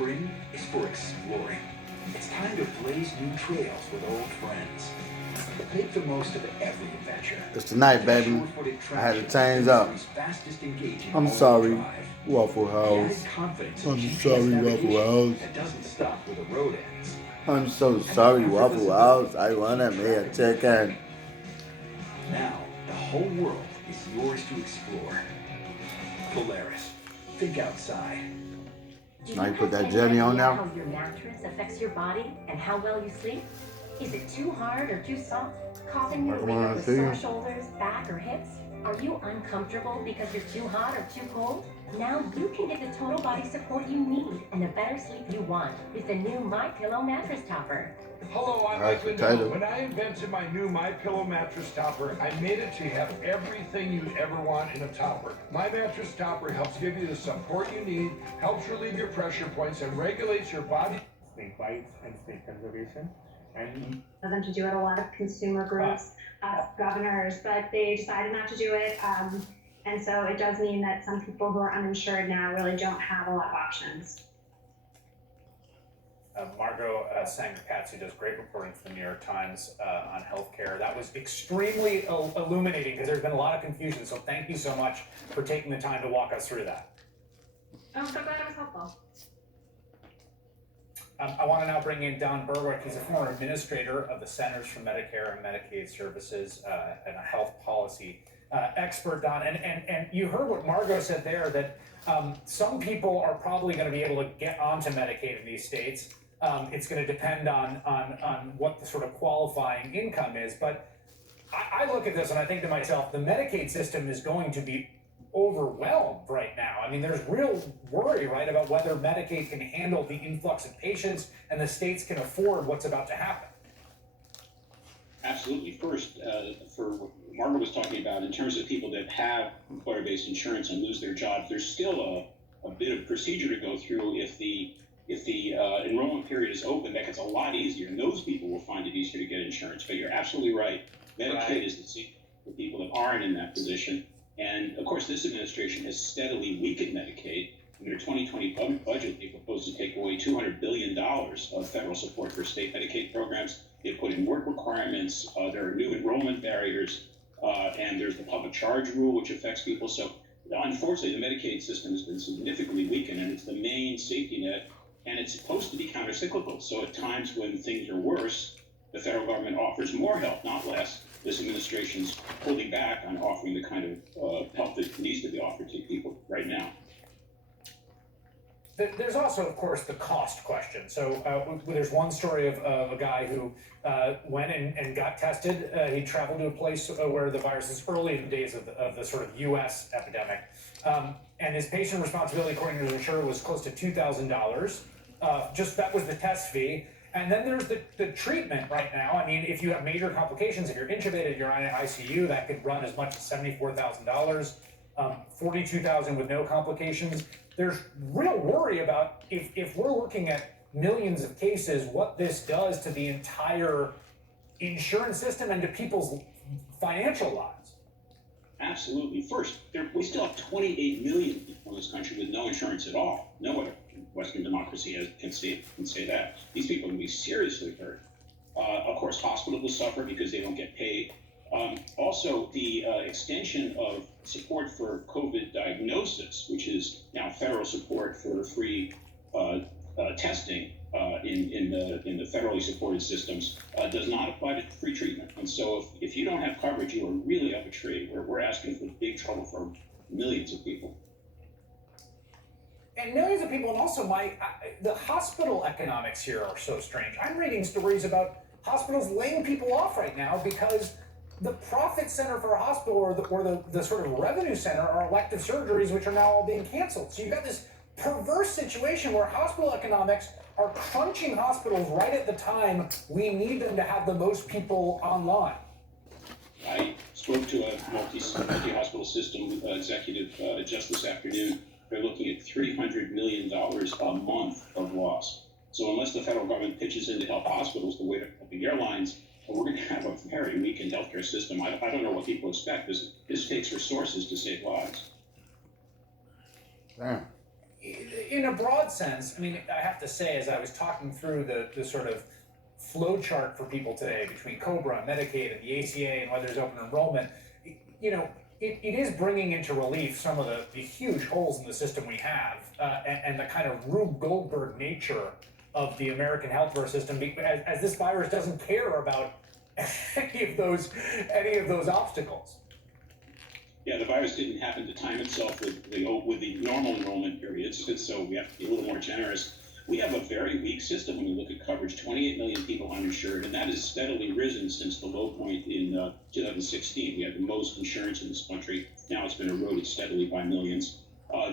Spring is for exploring. It's time to blaze new trails with old friends. Make the most of every adventure. It's tonight, baby. I had to change up. I'm sorry, Waffle House. I'm sorry, Waffle House. That doesn't stop where the road ends. I'm so sorry, Waffle House. I wanna make a chicken. Now, the whole world is yours to explore. Polaris. Think outside. Now you put that jelly on now? How your mattress affects your body and how well you sleep? Is it too hard or too soft? Causing you to wake up with sore shoulders, back, or hips? Are you uncomfortable because you're too hot or too cold? Now you can get the total body support you need and the better sleep you want with the new MyPillow mattress topper. Hello, I'm Mike Lindell. When I invented my new MyPillow mattress topper, I made it to have everything you'd ever want in a topper. My mattress topper helps give you the support you need, helps relieve your pressure points, and regulates your body. Snake bites and snake conservation. And for them to do it, a lot of consumer groups, governors, but they decided not to do it. And so it does mean that some people who are uninsured now really don't have a lot of options. Margot Sanger-Katz, who does great reporting for the New York Times on healthcare. That was extremely illuminating because there's been a lot of confusion. So thank you so much for taking the time to walk us through that. I'm so glad it was helpful. I want to now bring in Don Berwick. He's a former administrator of the Centers for Medicare and Medicaid Services and a health policy expert, Don. And you heard what Margot said there, that some people are probably going to be able to get onto Medicaid in these states. It's going to depend on what the sort of qualifying income is. But I look at this and I think to myself, the Medicaid system is going to be overwhelmed right now. I mean, there's real worry, right, about whether Medicaid can handle the influx of patients and the states can afford what's about to happen. Absolutely. First, for what Margaret was talking about, in terms of people that have employer-based insurance and lose their jobs, there's still a bit of procedure to go through. If the enrollment period is open, that gets a lot easier, and those people will find it easier to get insurance. But you're absolutely right. Medicaid is the seat for people that aren't in that position. And of course, this administration has steadily weakened Medicaid. In their 2020 budget, they proposed to take away $200 billion of federal support for state Medicaid programs. They put in work requirements. There are new enrollment barriers, and there's the public charge rule, which affects people. So unfortunately, the Medicaid system has been significantly weakened, and it's the main safety net, and it's supposed to be countercyclical. So at times when things are worse, the federal government offers more help, not less. This administration's holding back on offering the kind of help that needs to be offered to people right now. There's also, of course, the cost question. So there's one story of a guy who went and got tested. He traveled to a place where the virus is early in the days of the sort of U.S. epidemic. And his patient responsibility, according to his insurer, was close to $2,000. Just that was the test fee. And then there's the treatment right now. I mean, if you have major complications, if you're intubated, you're on an ICU, that could run as much as $74,000, $42,000 with no complications. There's real worry about if we're looking at millions of cases, what this does to the entire insurance system and to people's financial lives. Absolutely. First, we still have 28 million people in this country with no insurance at all. No other Western democracy can say that. These people can be seriously hurt. Of course, hospitals will suffer because they don't get paid. Also, the extension of support for COVID diagnosis, which is now federal support for free testing in the federally supported systems, does not apply to free treatment. And so if you don't have coverage, you are really up a tree. We're asking for big trouble for millions of people. And millions of people, and also the hospital economics here are so strange. I'm reading stories about hospitals laying people off right now because the profit center for a hospital or the sort of revenue center are elective surgeries, which are now all being canceled. So you've got this perverse situation where hospital economics are crunching hospitals right at the time we need them to have the most people online. I spoke to a multi-hospital system executive just this afternoon. They're looking at $300 million a month of loss. So unless the federal government pitches in to help hospitals the way they're helping airlines, we're going to have a very weakened healthcare system. I don't know what people expect. This takes resources to save lives. Damn. In a broad sense, I mean, I have to say, as I was talking through the sort of flow chart for people today between COBRA, Medicaid, and the ACA, and whether there's open enrollment, you know, it is bringing into relief some of the huge holes in the system we have, and the kind of Rube Goldberg nature of the American healthcare system, as this virus doesn't care about any of those obstacles. Yeah, the virus didn't happen to time itself with the normal enrollment periods, and so we have to be a little more generous. We have a very weak system when you look at coverage. 28 million people uninsured, and that has steadily risen since the low point in 2016. We had the most insurance in this country. Now it's been eroded steadily by millions.